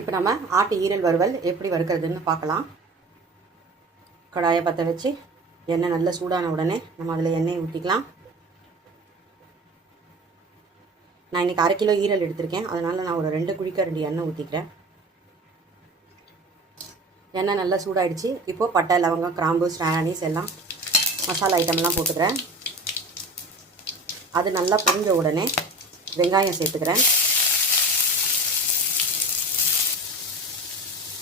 இப்போ நம்ம ஆட்டு ஈரல் வறுவல் எப்படி வறுக்கிறதுன்னு பார்க்கலாம். கடாயை பற்ற வச்சு எண்ணெய் நல்லா சூடான உடனே நம்ம அதில் எண்ணெயை ஊற்றிக்கலாம். நான் இன்றைக்கி 1/2 கிலோ ஈரல் எடுத்திருக்கேன், அதனால் நான் ஒரு 2 குழிக்கரண்டி எண்ணெய் ஊற்றிக்கிறேன். எண்ணெய் நல்லா சூடாகிடுச்சு. இப்போது பட்டை, லவங்கம், கிராம்பு, ஸ்டானிஸ் எல்லாம் மசாலா ஐட்டம்லாம் போட்டுக்கிறேன். அது நல்லா புரிஞ்ச உடனே வெங்காயம் சேர்த்துக்கிறேன்.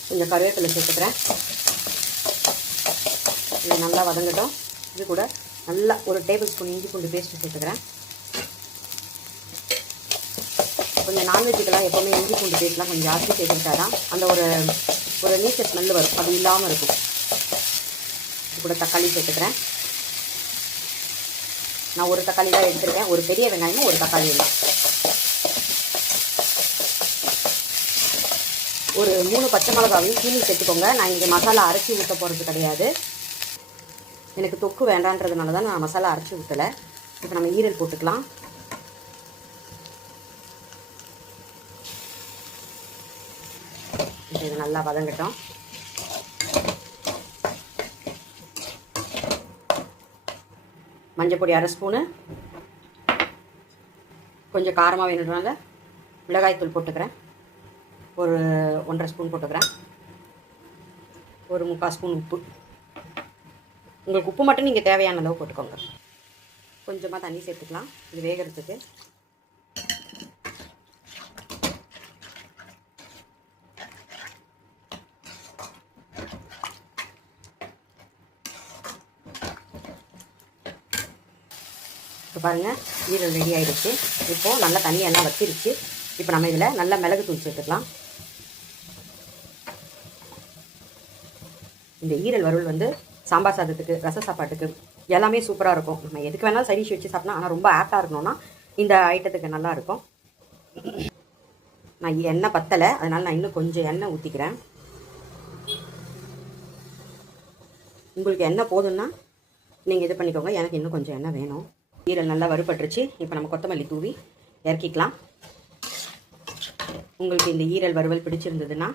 கொஞ்சம் கருவேப்பிலை சேர்த்துக்கிறேன். இது நல்லா வதங்கட்டும். இது கூட நல்லா ஒரு டேபிள் ஸ்பூன் இஞ்சி பூண்டு பேஸ்ட்டு சேர்த்துக்கிறேன். கொஞ்சம் நான்வெஜ்ஜுக்கெல்லாம் எப்போவுமே இஞ்சி பூண்டு பேஸ்ட்லாம் கொஞ்சம் ஜாஸ்தி சேர்த்துக்கிட்டா தான் அந்த ஒரு நீச்ச ஸ்மெல்லு வரும், அது இல்லாமல் இருக்கும். இது கூட தக்காளி சேர்த்துக்கிறேன். நான் ஒரு தக்காளி தான் எடுத்துருக்கேன், ஒரு பெரிய வெங்காயமும் ஒரு தக்காளி தான். ஒரு 3 பச்சை மிளகாவையும் கீழே சேர்த்துக்கோங்க. நான் இங்கே மசாலா அரைச்சி ஊற்ற போகிறது கிடையாது, எனக்கு தொக்கு வேண்டான்றதுனால தான் நான் மசாலா அரைச்சி ஊற்றலை. இப்போ நம்ம ஈரல் போட்டுக்கலாம். இது நல்லா வதங்கட்டும். மஞ்சள் பொடி 1/2 ஸ்பூனு, கொஞ்சம் காரமாக வேணுன்றதுனால மிளகாய்த்தூள் போட்டுக்கிறேன். ஒரு 1/2 ஸ்பூன் போட்டுக்கிறேன். ஒரு 3/4 ஸ்பூன் உப்பு. உங்களுக்கு உப்பு மட்டும் நீங்கள் தேவையான அளவு போட்டுக்கோங்க. கொஞ்சமாக தண்ணி சேர்த்துக்கலாம் இது வேகிறதுக்கு. இப்போ பாருங்கள், ஈரல் ரெடி ஆகிடுச்சு. இப்போது நல்லா தண்ணியெல்லாம் வற்றிருச்சு. இப்போ நம்ம இதில் நல்லா மிளகுத்தூள் சேர்த்துக்கலாம். இந்த ஈரல் வறுவல் சாம்பார் சாதத்துக்கு, ரச சாப்பாட்டுக்கு எல்லாமே சூப்பராக இருக்கும். நம்ம எதுக்கு வேணாலும் சைடிஷ் வச்சு சாப்பிட்லாம், ஆனால் ரொம்ப ஆப்டாக இருக்கணும்னா இந்த ஐட்டத்துக்கு நல்லாயிருக்கும். நான் எண்ணெய் பத்தலை, அதனால் நான் இன்னும் கொஞ்சம் எண்ணெய் ஊற்றிக்கிறேன். உங்களுக்கு எண்ணெய் போதும்னா நீங்கள் இது பண்ணிக்கோங்க, எனக்கு இன்னும் கொஞ்சம் எண்ணெய் வேணும். ஈரல் நல்லா வறுபட்டுருச்சு. இப்போ நம்ம கொத்தமல்லி தூவி இறக்கிக்கலாம். உங்களுக்கு இந்த ஈரல் வறுவல் பிடிச்சிருந்ததுன்னா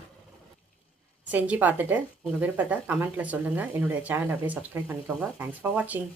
செஞ்சு பார்த்துட்டு உங்கள் விருப்பத்தை கமெண்ட்டில் சொல்லுங்கள். என்னுடைய சேனலை அப்படியே சப்ஸ்கிரைப் பண்ணிக்கோங்க. தேங்க்ஸ் ஃபார் வாட்சிங்.